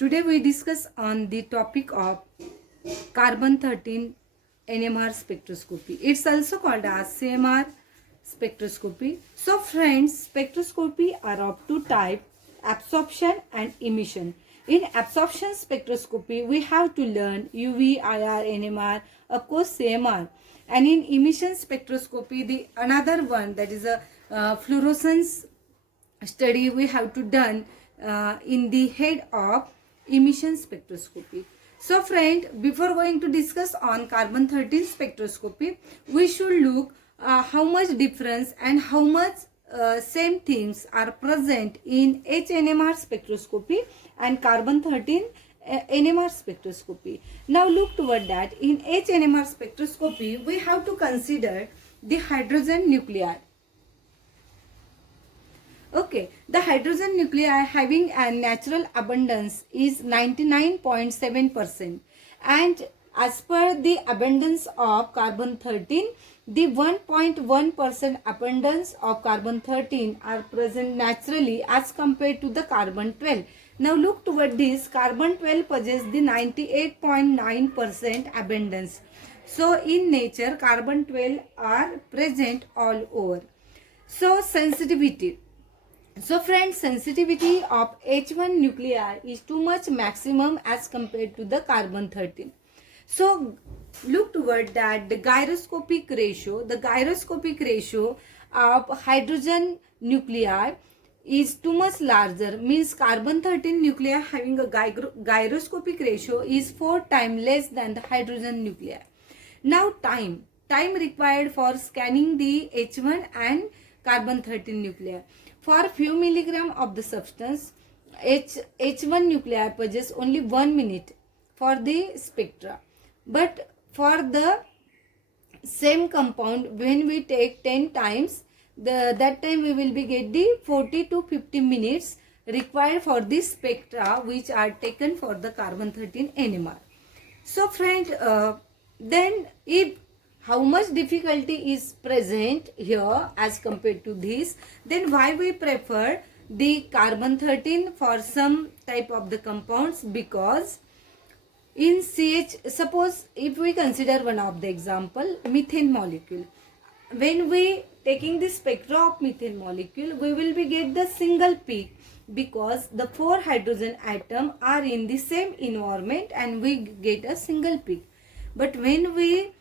Today we discuss on the topic of carbon 13 NMR spectroscopy. It's also called as CMR spectroscopy. So friends, spectroscopy are of two types, absorption and emission. In absorption spectroscopy, we have to learn UV, IR, NMR, of course CMR. And in emission spectroscopy, the another one, that is a fluorescence study we have to done in the head of emission spectroscopy. So friend, before going to discuss on carbon 13 spectroscopy, we should look how much difference and how much same things are present in HNMR spectroscopy and carbon 13 NMR spectroscopy. Now look toward that. In HNMR spectroscopy, we have to consider the hydrogen nuclei. Okay, the hydrogen nuclei having a natural abundance is 99.7%, and as per the abundance of carbon 13, the 1.1% abundance of carbon 13 are present naturally as compared to the carbon 12. Now look toward this. Carbon 12 possesses the 98.9% abundance. So in nature, carbon 12 are present all over. So sensitivity. So friends, sensitivity of H1 nuclei is too much maximum as compared to the carbon 13. So look toward that the gyroscopic ratio of hydrogen nuclei is too much larger, means carbon 13 nuclei having a gyroscopic ratio is 4 times less than the hydrogen nuclei. Now time required for scanning the H1 and carbon 13 nuclei. For few milligram of the substance, H1 nuclei possess only 1 minute for the spectra. But for the same compound, when we take 10 times, that time we will be get the 40 to 50 minutes required for the spectra which are taken for the carbon 13 NMR. So friend, then if how much difficulty is present here as compared to this, then why we prefer the carbon 13 for some type of the compounds? Because in CH, suppose if we consider one of the example, methane molecule. When we taking the spectra of methane molecule, we will be get the single peak because the 4 hydrogen atom are in the same environment and we get a single peak. But when we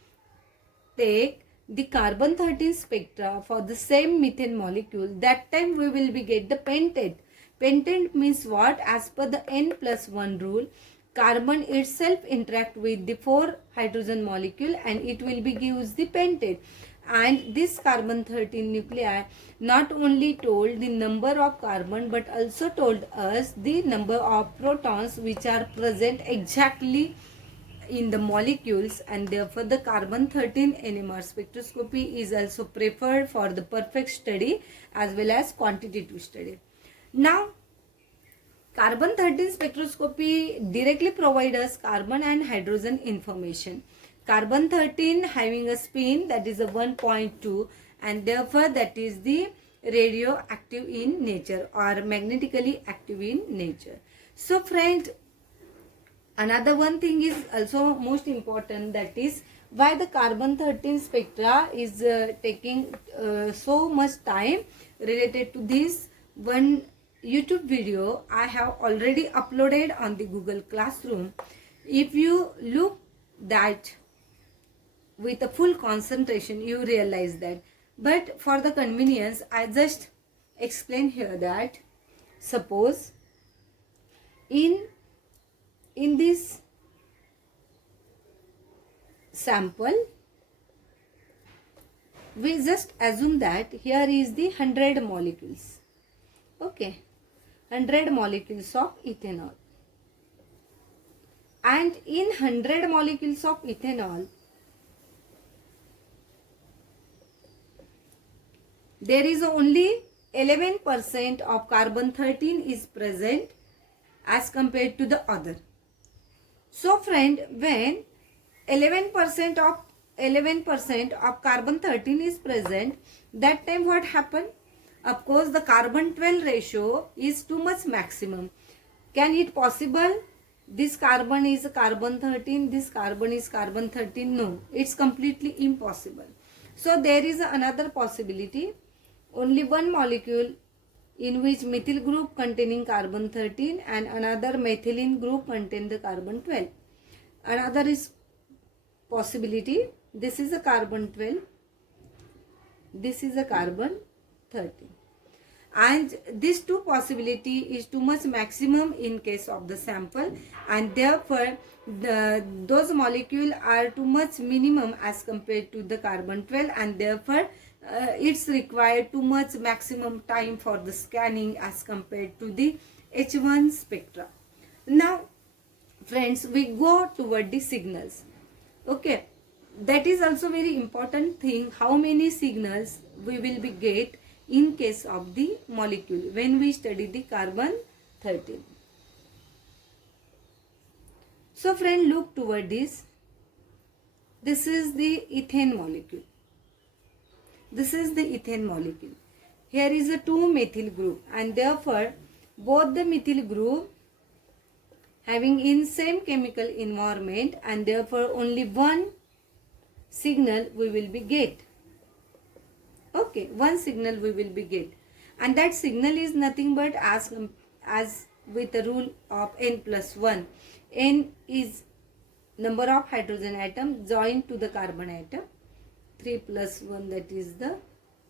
take the carbon 13 spectra for the same methane molecule, that time we will be get the pentate. Pentate means what? As per the n+1 rule, carbon itself interact with the 4 hydrogen molecule and it will be gives the pentate. And this carbon 13 nuclei not only told the number of carbon but also told us the number of protons which are present exactly in the molecules, and therefore the carbon 13 NMR spectroscopy is also preferred for the perfect study as well as quantitative study. Now carbon 13 spectroscopy directly provides us carbon and hydrogen information. Carbon 13 having a spin that is a 1.2 and therefore that is the radioactive in nature or magnetically active in nature. So friend, another one thing is also most important, that is why the carbon 13 spectra is taking so much time. Related to this, one YouTube video I have already uploaded on the Google Classroom. If you look that with a full concentration, you realize that. But for the convenience, I just explain here that suppose in this sample, we just assume that here is the 100 molecules. Okay, 100 molecules of ethanol. And in 100 molecules of ethanol, there is only 11% of carbon 13 is present as compared to the other. So friend, when 11% of carbon 13 is present, that time what happened? Of course, the carbon 12 ratio is too much maximum. Can it possible this carbon is carbon 13, this carbon is carbon 13. No, it's completely impossible. So there is another possibility. Only one molecule in which methyl group containing carbon 13 and another methylene group contain the carbon 12. Another is possibility. This is a carbon 12. This is a carbon 13. And this two possibility is too much maximum in case of the sample, and therefore those molecule are too much minimum as compared to the carbon 12, and therefore it's required too much maximum time for the scanning as compared to the H1 spectra. Now friends, we go toward the signals. Okay, that is also very important thing, how many signals we will be get in case of the molecule when we study the carbon 13. So friend, look toward this. This is the ethane molecule. This is the ethane molecule. Here is a 2 methyl group, and therefore both the methyl group having in same chemical environment, and therefore only one signal we will be get. Okay, one signal we will be get, and that signal is nothing but as with the rule of n plus 1. N is number of hydrogen atom joined to the carbon atom. 3 plus 1, that is the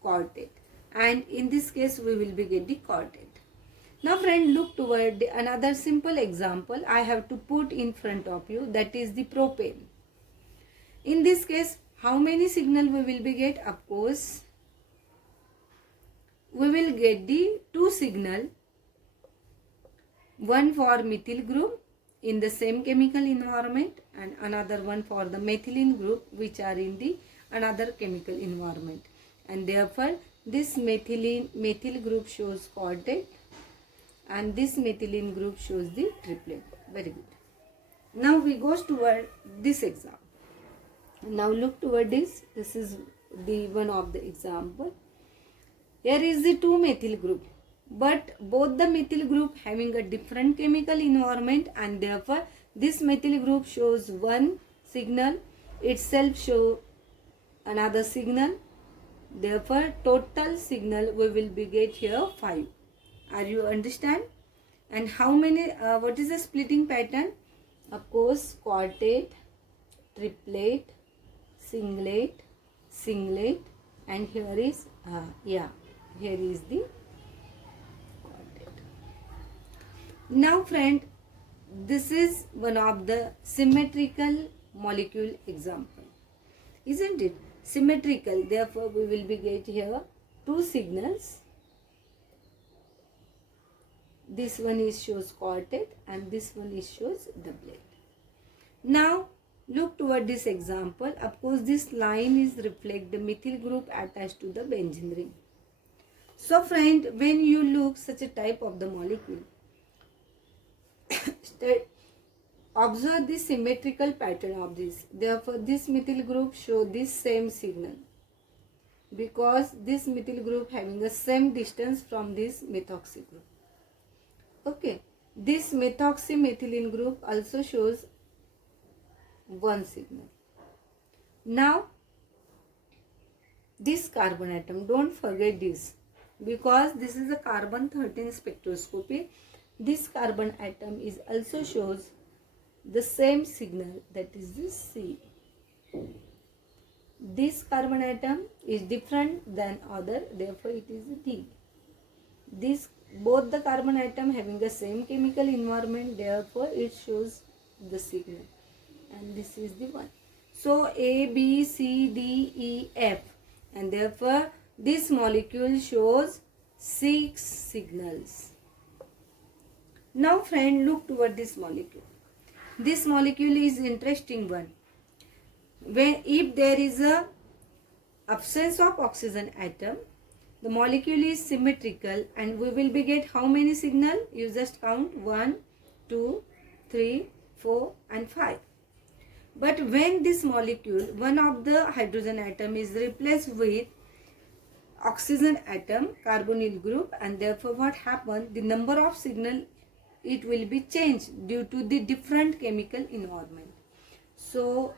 quartet, and in this case we will be get the quartet. Now friend, look toward another simple example I have to put in front of you, that is the propane. In this case, how many signal we will be get? Of course, we will get the 2 signal, one for methyl group in the same chemical environment and another one for the methylene group which are in the another chemical environment, and therefore this methyl group shows quartet and this methylene group shows the triplet. Very good. Now we go toward this example. Now look toward this. This is the one of the example. Here is the 2 methyl group, but both the methyl group having a different chemical environment, and therefore this methyl group shows one signal, itself show another signal. Therefore total signal we will be get here 5. Are you understand? And how many? What is the splitting pattern? Of course, quartet, triplet, singlet, singlet, and here is here is the quartet. Now friend, this is one of the symmetrical molecule example, isn't it? Symmetrical, therefore we will be get here 2 signals. This one is shows quartet and this one is shows doublet. Now look toward this example. Of course, this line is reflect the methyl group attached to the benzene ring. So friend, when you look such a type of the molecule, observe this symmetrical pattern of this. Therefore this methyl group show this same signal because this methyl group having the same distance from this methoxy group. Okay, this methoxy-methylene group also shows one signal. Now this carbon atom, don't forget this, because this is a carbon 13 spectroscopy. This carbon atom is also shows the same signal, that is this C. This carbon atom is different than other, therefore it is D. This both the carbon atom having the same chemical environment, therefore it shows the signal, and this is the one. So A, B, C, D, E, F, and therefore this molecule shows 6 signals. Now friend, look toward this molecule. This molecule is interesting one. If there is a absence of oxygen atom, the molecule is symmetrical and we will be get how many signal? You just count 1, 2, 3, 4 and 5. But when this molecule, one of the hydrogen atom is replaced with oxygen atom, carbonyl group, and therefore what happened? The number of signal it will be changed due to the different chemical environment. So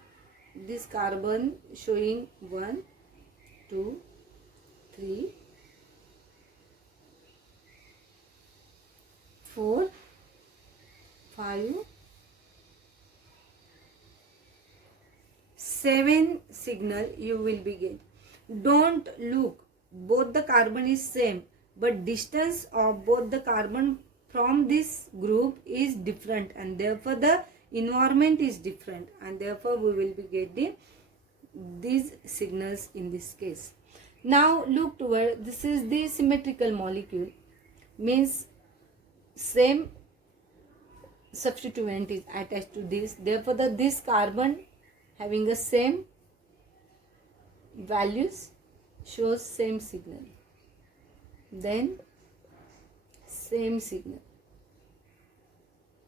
this carbon showing 1, 2, 3, 4, 5, 7 signal you will be get. Don't look, both the carbon is same, but distance of both the carbon from this group is different, and therefore the environment is different, and therefore we will be getting these signals in this case. Now look toward, this is the symmetrical molecule, means same substituent is attached to this, therefore this carbon having the same values shows same signal, then same signal,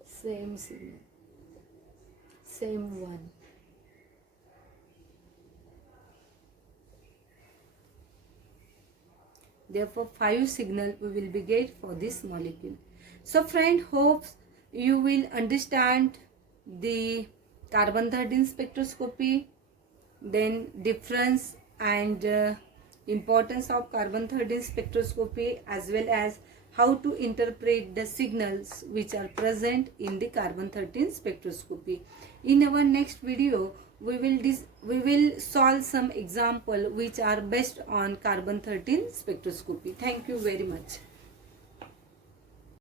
same signal, same one. Therefore 5 signal we will be get for this molecule. So friend, hopes you will understand the carbon 13 spectroscopy, then difference and importance of carbon 13 spectroscopy, as well as how to interpret the signals which are present in the carbon 13 spectroscopy. In our next video, we will solve some example which are based on carbon 13 spectroscopy. Thank you very much.